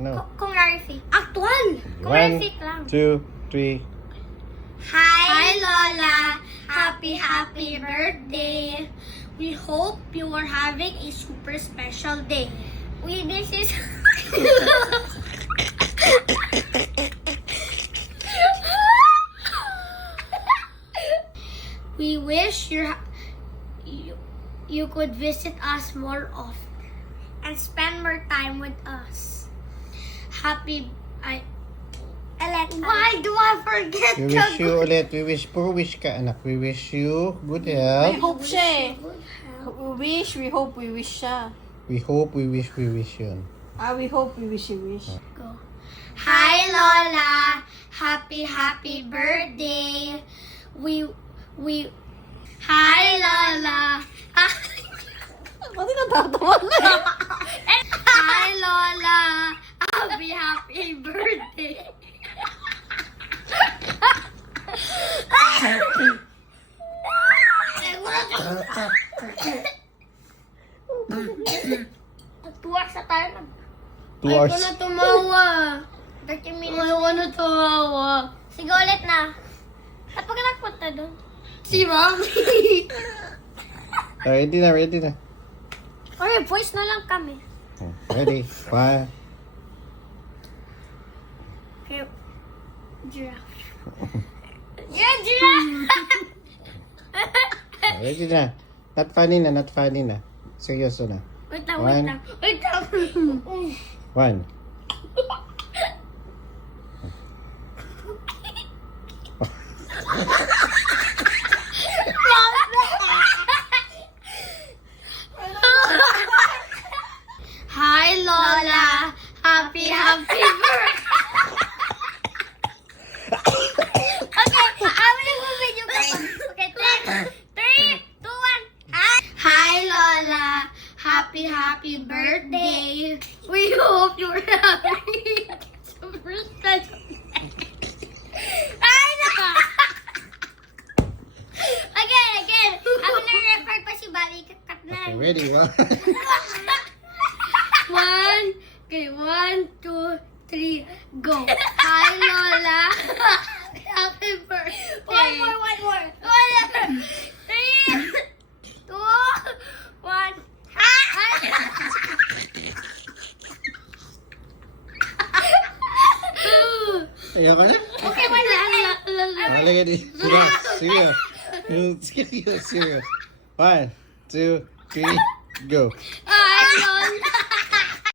No. Kung fake. Actual! Kung One, fake lang. 2, 3. Hi, Lola! Happy birthday! We hope you are having a super special day. This is... We wish you could visit us more often and spend more time with us. Why do I forget We wish you ulit. Puro wish ka, anak. We wish you good May health. hope siya eh. We hope, we wish siya. We hope, we wish yun. We hope, we wish, you wish. Go. Hi, Lola. Happy birthday. Hi, Lola. Pati natatawa na. Hi, Lola. Happy birthday. Tuwa sa tayo. 2 hours. Ayoko na tumawa. 30 minutes. Ayoko na tumawa. Sige ulit na. At pag nagpunta doon? Si Mommy. Ready na. Okay, voice na lang kami. Ready? 1. Okay. Giraffe. Yeah, giraffe! Ready na. Not funny na. Seryoso na. Wait lang. 1. Hi, Lola. Happy birthday. Okay, I will move you guys. Okay, 3, 2, 1. Hi, Lola. Happy birthday. We hope you're having super special day. I know. Again. I'm gonna record pa si Bobby. Cut na. Okay, ready? 1, 2, 3, go. Hi, Lola. Happy birthday. One more. 3, 2, 1. Hi. Ayoko na? Okay, wala. Halika di. Serious. 1, 2, 3, go.